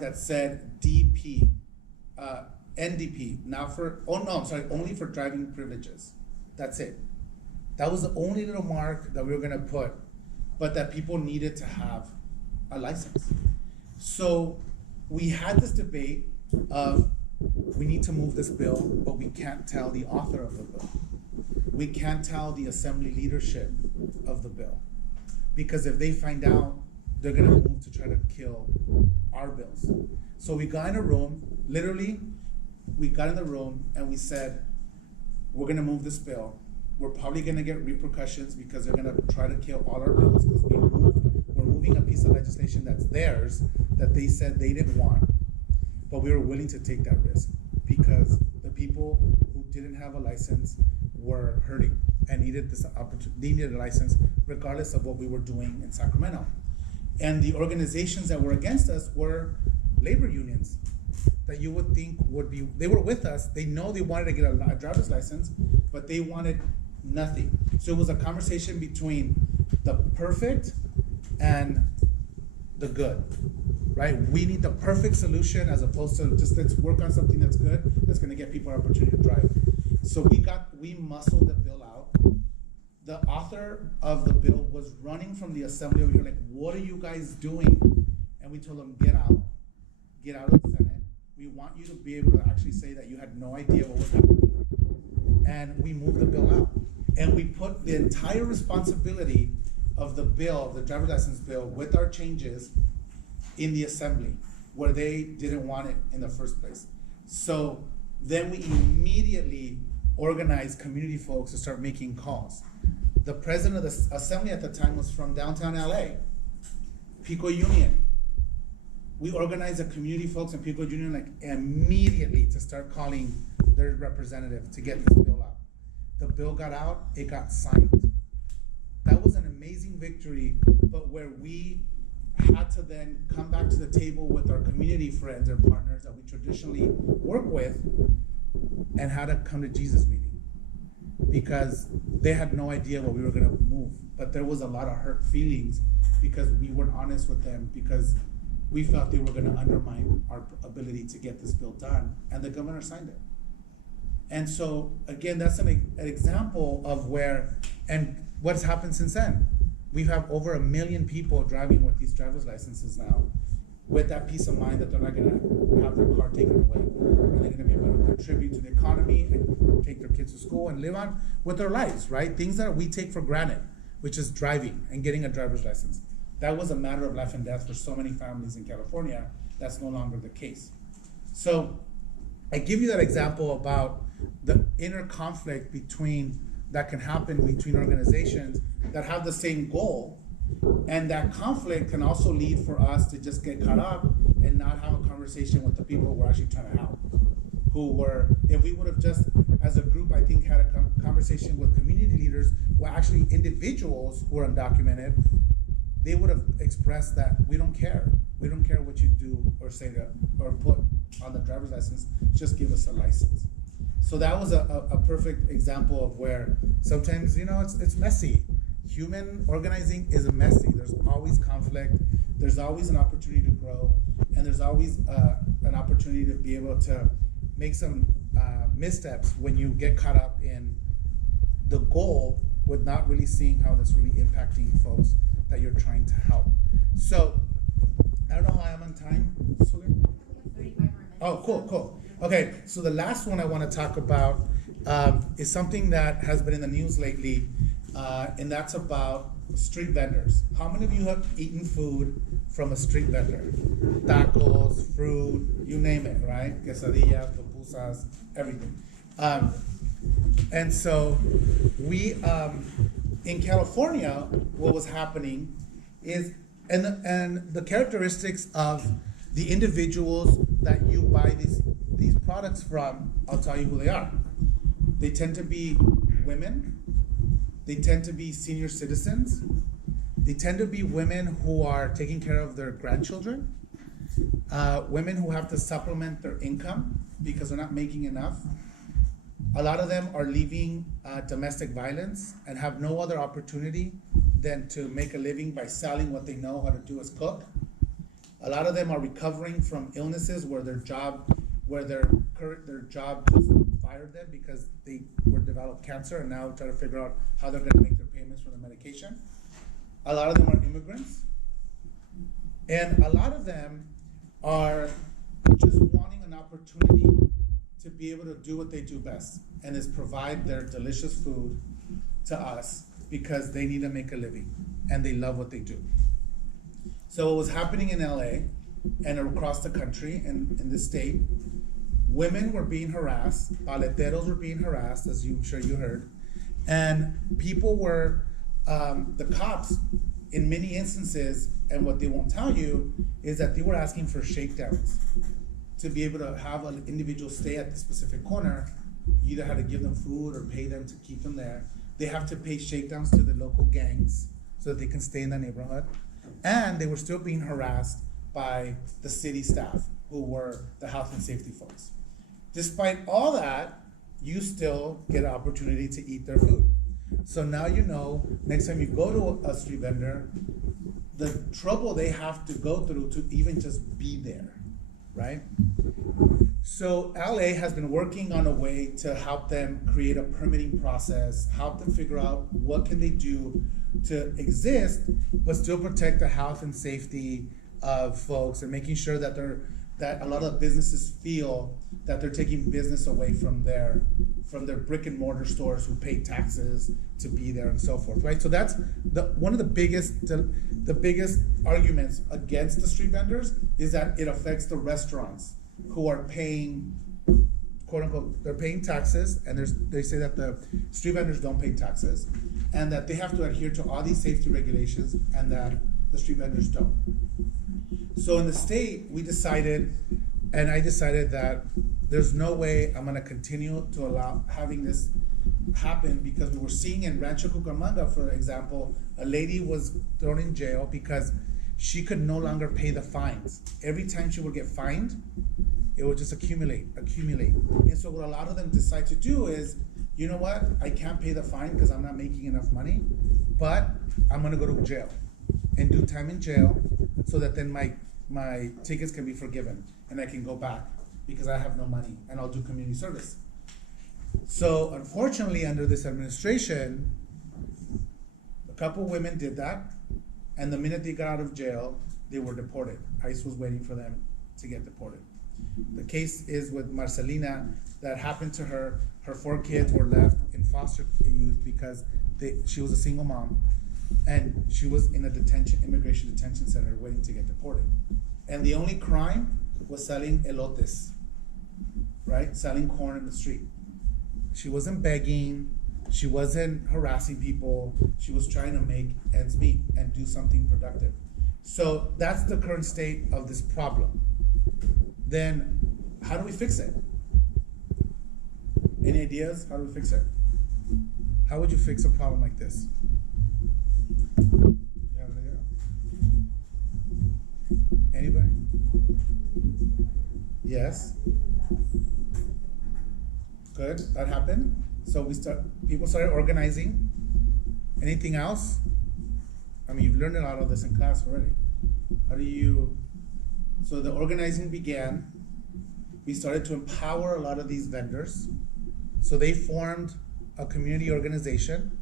that said DP, NDP, only for driving privileges. That's it. That was the only little mark that we were gonna put, but that people needed to have a license. So we had this debate of, we need to move this bill, but we can't tell the author of the bill. We can't tell the assembly leadership of the bill. Because if they find out, they're gonna move to try to kill our bills. So we got in a room, literally, we got in the room and we said, we're gonna move this bill. We're probably gonna get repercussions because they're gonna try to kill all our bills because we're moving a piece of legislation that's theirs that they said they didn't want. But we were willing to take that risk because the people who didn't have a license were hurting and needed this opportunity, needed a license regardless of what we were doing in Sacramento. And the organizations that were against us were labor unions that you would think would be, they were with us, they know they wanted to get a driver's license, but they wanted nothing. So it was a conversation between the perfect and the good, right? We need the perfect solution as opposed to just let's work on something that's good, that's gonna get people an opportunity to drive. So we muscled the bill out. The author of the bill was running from the assembly over here like, what are you guys doing? And we told him, get out of the Senate. We want you to be able to actually say that you had no idea what was happening. And we moved the bill out. And we put the entire responsibility of the bill, of the driver's license bill, with our changes in the assembly, where they didn't want it in the first place. So then we immediately organized community folks to start making calls. The president of the assembly at the time was from downtown LA, Pico Union. We organized the community folks in Pico Union like immediately to start calling their representative to get this bill out. The bill got out, it got signed. That was an amazing victory, but where we had to then come back to the table with our community friends and partners that we traditionally work with and had a come to Jesus meeting because they had no idea what we were gonna move. But there was a lot of hurt feelings because we weren't honest with them because we felt they were gonna undermine our ability to get this bill done, and the governor signed it. And so, again, that's an example of where, and what's happened since then. We have over 1 million people driving with these driver's licenses now, with that peace of mind that they're not gonna have their car taken away. And they're gonna be able to contribute to the economy and take their kids to school and live on with their lives, right? Things that we take for granted, which is driving and getting a driver's license. That was a matter of life and death for so many families in California. That's no longer the case. So I give you that example about the inner conflict that can happen between organizations that have the same goal, and that conflict can also lead for us to just get caught up and not have a conversation with the people we're actually trying to help. If we would have just, as a group, I think, had a conversation with community leaders who are actually individuals who are undocumented, they would have expressed that we don't care. We don't care what you do or say or put on the driver's license, just give us a license. So that was a perfect example of where sometimes, it's messy. Human organizing is messy. There's always conflict. There's always an opportunity to grow. And there's always an opportunity to be able to make some missteps when you get caught up in the goal with not really seeing how that's really impacting folks that you're trying to help. So, I don't know how I am on time, Sugar? 35 more minutes. Oh, cool. Okay, so the last one I want to talk about is something that has been in the news lately, and that's about street vendors. How many of you have eaten food from a street vendor? Tacos, fruit, you name it, right? Quesadillas, pupusas, everything. And so we, in California, what was happening is, and the characteristics of the individuals that you buy these products from, I'll tell you who they are. They tend to be women. They tend to be senior citizens. They tend to be women who are taking care of their grandchildren. Women who have to supplement their income because they're not making enough. A lot of them are leaving domestic violence and have no other opportunity than to make a living by selling what they know how to do as cook. A lot of them are recovering from illnesses where their job just fired them because they were developed cancer and now try to figure out how they're going to make their payments for the medication. A lot of them are immigrants, and a lot of them are just wanting an opportunity to be able to do what they do best, and is provide their delicious food to us because they need to make a living and they love what they do. So what was happening in LA and across the country and in the state, women were being harassed, paleteros were being harassed, as I'm sure you heard, and people were, the cops, in many instances, and what they won't tell you, is that they were asking for shakedowns to be able to have an individual stay at the specific corner. You either had to give them food or pay them to keep them there. They have to pay shakedowns to the local gangs so that they can stay in the neighborhood. And they were still being harassed by the city staff, who were the health and safety folks. Despite all that, you still get an opportunity to eat their food. So now you know, next time you go to a street vendor, the trouble they have to go through to even just be there, right? So LA has been working on a way to help them create a permitting process, help them figure out what can they do to exist, but still protect the health and safety of folks, and making sure that that a lot of businesses feel that they're taking business away from their brick and mortar stores who pay taxes to be there and so forth, right? So that's one of the biggest arguments against the street vendors, is that it affects the restaurants who are paying, quote unquote, they're paying taxes, and they say that the street vendors don't pay taxes, and that they have to adhere to all these safety regulations, and that the street vendors don't. So in the state, we decided, and I decided, that there's no way I'm gonna continue to allow having this happen, because we were seeing in Rancho Cucamonga, for example, a lady was thrown in jail because she could no longer pay the fines. Every time she would get fined, it would just accumulate. And so what a lot of them decide to do is, you know what, I can't pay the fine because I'm not making enough money, but I'm gonna go to jail and do time in jail, so that then my tickets can be forgiven and I can go back because I have no money, and I'll do community service. So unfortunately, under this administration, a couple women did that, and the minute they got out of jail, they were deported. ICE was waiting for them to get deported. The case is with Marcelina, that happened to her. Her 4 kids were left in foster youth because she was a single mom, and she was in a immigration detention center waiting to get deported. And the only crime was selling elotes, right? Selling corn in the street. She wasn't begging, she wasn't harassing people, she was trying to make ends meet and do something productive. So that's the current state of this problem. Then how do we fix it? Any ideas? How do we fix it? How would you fix a problem like this? You have an idea? Anybody? Yes. Good. That happened. So people started organizing. Anything else? I mean, you've learned a lot of this in class already. So the organizing began. We started to empower a lot of these vendors. So they formed a community organization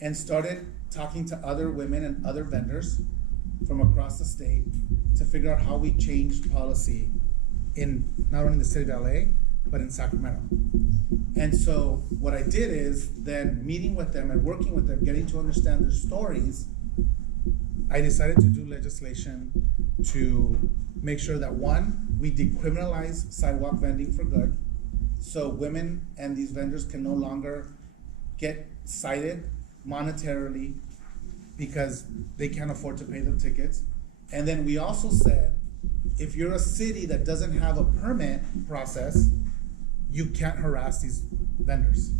and started talking to other women and other vendors from across the state to figure out how we changed policy in not only the city of LA, but in Sacramento. And so what I did is then meeting with them and working with them, getting to understand their stories, I decided to do legislation to make sure that, one, we decriminalize sidewalk vending for good. So women and these vendors can no longer get cited monetarily because they can't afford to pay the tickets. And then we also said, if you're a city that doesn't have a permit process, you can't harass these vendors.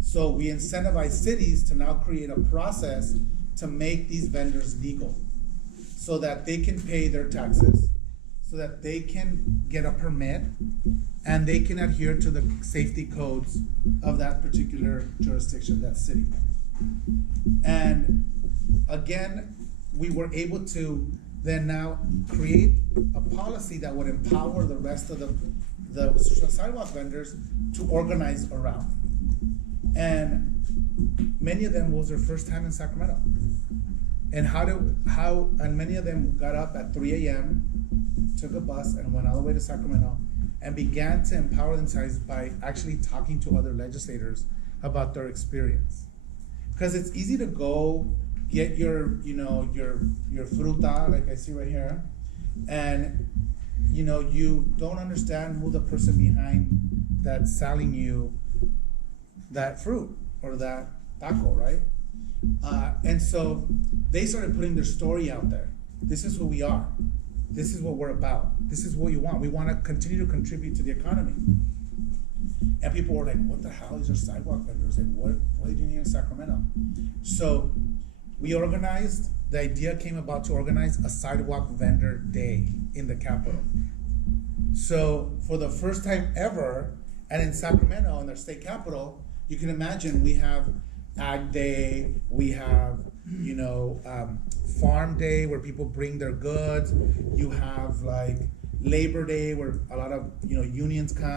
So we incentivize cities to now create a process to make these vendors legal so that they can pay their taxes, so that they can get a permit, and they can adhere to the safety codes of that particular jurisdiction, that city. And again, we were able to then now create a policy that would empower the rest of the sidewalk vendors to organize around. And many of them was their first time in Sacramento. And and many of them got up at 3 a.m., took a bus and went all the way to Sacramento and began to empower themselves by actually talking to other legislators about their experience. Because it's easy to go get your fruta, like I see right here, and you don't understand who the person behind that's selling you that fruit or that taco, right? And so they started putting their story out there. This is who we are. This is what we're about. This is what you want. We want to continue to contribute to the economy. And people were like, what the hell is your sidewalk vendors? Like, what are you doing here in Sacramento? So we organized, the idea came about to organize a sidewalk vendor day in the Capitol. So for the first time ever, and in Sacramento, in their state capital, you can imagine we have Ag Day, we have, Farm Day where people bring their goods. You have like Labor Day where a lot of, unions come.